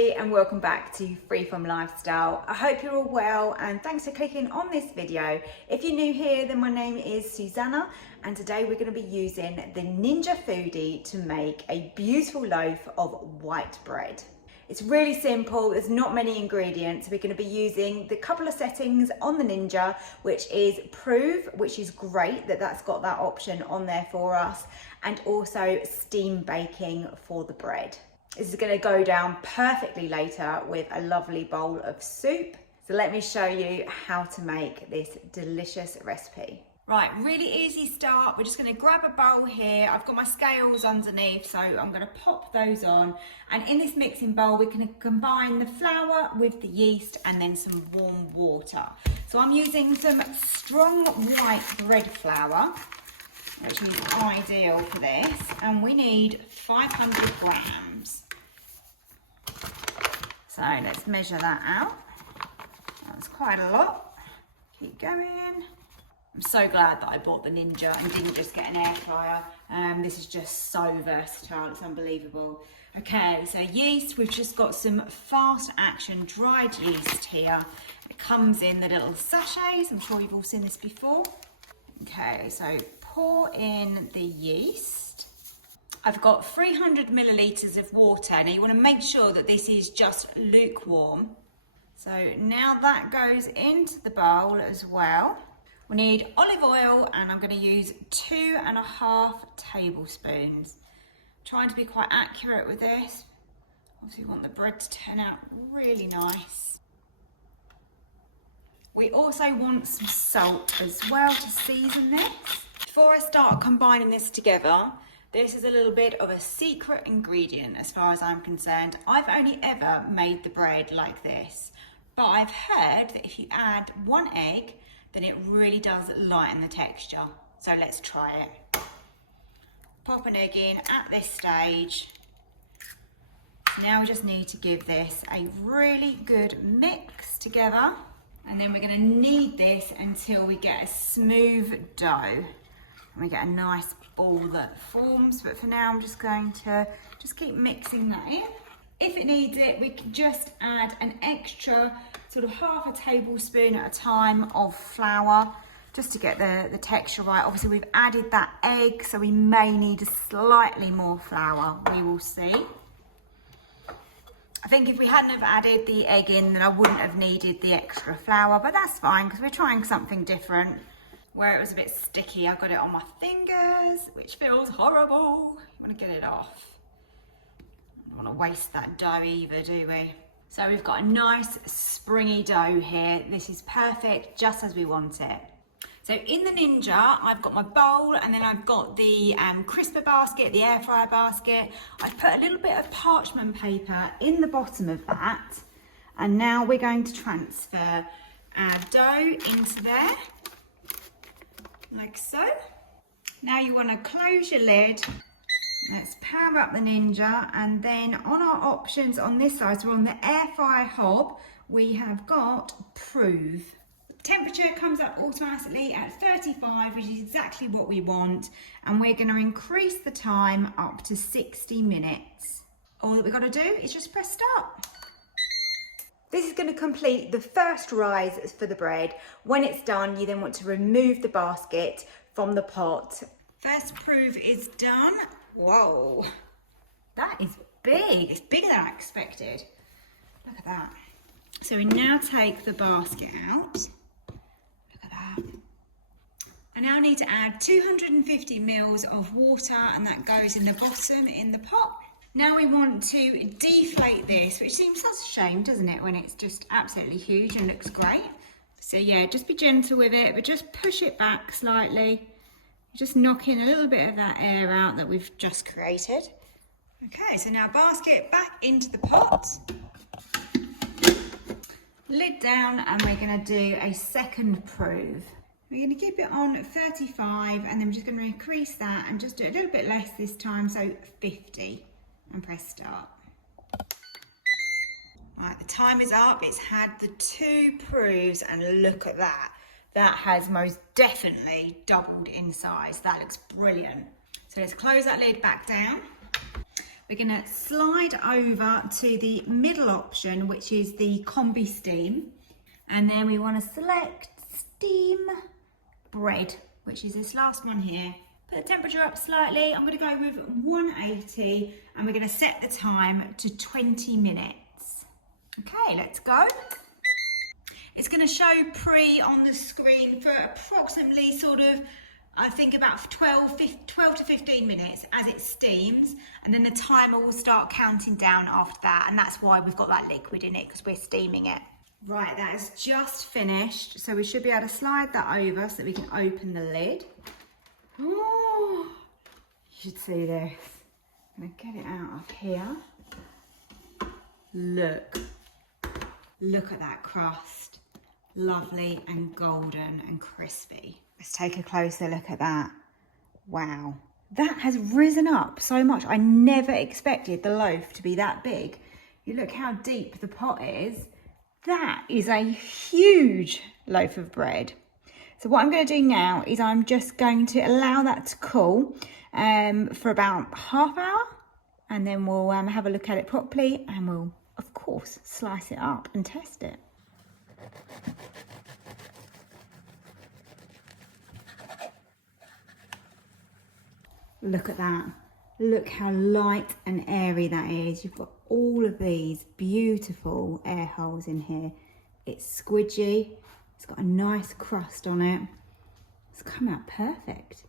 everybody and welcome back to Freeform Lifestyle. I hope you're all well and thanks for clicking on this video. If you're new here, then my name is Susanna and today we're going to be using the Ninja Foodi to make a beautiful loaf of white bread. It's really simple, there's not many ingredients. We're going to be using the couple of settings on the Ninja, which is prove, which is great that that's got that option on there for us, and also steam baking for the bread. This is going to go down perfectly later with a lovely bowl of soup. So let me show you how to make this delicious recipe. Right, really easy start. We're just going to grab a bowl here. I've got my scales underneath, so I'm going to pop those on. And in this mixing bowl, we're going to combine the flour with the yeast and then some warm water. So I'm using some strong white bread flour, which is ideal for this. And we need 500 grams. So let's measure that out. That's quite a lot. Keep going. I'm so glad that I bought the Ninja and didn't just get an air fryer. This is just so versatile, it's unbelievable. Okay, so yeast, we've just got some fast action dried yeast here. It comes in the little sachets, I'm sure you've all seen this before. Okay, so pour in the yeast. I've got 300 millilitres of water. Now you want to make sure that this is just lukewarm. So now that goes into the bowl as well. We need olive oil and I'm going to use 2.5 tablespoons. Trying to be quite accurate with this. Obviously we want the bread to turn out really nice. We also want some salt as well to season this. Before I start combining this together, this is a little bit of a secret ingredient as far as I'm concerned. I've only ever made the bread like this, but I've heard that if you add 1 egg, then it really does lighten the texture. So let's try it. Pop an egg in at this stage. Now we just need to give this a really good mix together. And then we're gonna knead this until we get a smooth dough. And we get a nice ball that forms. But for now, I'm just going to keep mixing that in. If it needs it, we can just add an extra sort of 1/2 tablespoon at a time of flour just to get the texture right. Obviously we've added that egg, so we may need slightly more flour, we will see. I think if we hadn't have added the egg in, then I wouldn't have needed the extra flour, but that's fine because we're trying something different. Where it was a bit sticky, I got it on my fingers, which feels horrible. You want to get it off. Don't want to waste that dough either, do we? So we've got a nice springy dough here. This is perfect, just as we want it. So in the Ninja, I've got my bowl and then I've got the crisper basket, the air fryer basket. I've put a little bit of parchment paper in the bottom of that. And now we're going to transfer our dough into there, like so. Now you want to close your lid. Let's power up the Ninja, and then on our options on this side, so we're on the air fryer hob, we have got prove. The temperature comes up automatically at 35, which is exactly what we want, and we're going to increase the time up to 60 minutes. All that we've got to do is just press start. This is going to complete the first rise for the bread. When it's done, you then want to remove the basket from the pot. First prove is done. Whoa, that is big. It's bigger than I expected. Look at that. So we now take the basket out. Look at that. I now need to add 250 mils of water, and that goes in the bottom in the pot. Now we want to deflate this, which seems such a shame, doesn't it, when it's just absolutely huge and looks great. So yeah, just be gentle with it, but just push it back slightly. Just knocking a little bit of that air out that we've just created. Okay, so now basket back into the pot. Lid down, and we're going to do a second prove. We're going to keep it on at 35, and then we're just going to increase that and just do a little bit less this time, so 50, and press start. Right, the time is up. It's had the 2 proves, and look at that. That has most definitely doubled in size. That looks brilliant. So let's close that lid back down. we're gonna slide over to the middle option, which is the combi steam. And then we wanna select steam bread, which is this last one here. Put the temperature up slightly. I'm gonna go with 180 and we're gonna set the time to 20 minutes. Okay, let's go. It's gonna show pre on the screen for approximately sort of, I think about 12 to 15 minutes as it steams, and then the timer will start counting down after that, and that's why we've got that liquid in it, because we're steaming it. Right, that is just finished, so we should be able to slide that over so that we can open the lid. Oh, you should see this. I'm gonna get it out of here. Look at that crust. Lovely and golden and crispy. Let's take a closer look at that. Wow, that has risen up so much. I never expected the loaf to be that big. You look how deep the pot is. That is a huge loaf of bread. So what I'm going to do now is I'm just going to allow that to cool for about half hour, and then we'll have a look at it properly, and we'll of course slice it up and test it. Look at that. Look how light and airy that is. You've got all of these beautiful air holes in here. It's squidgy. It's got a nice crust on it. It's come out perfect.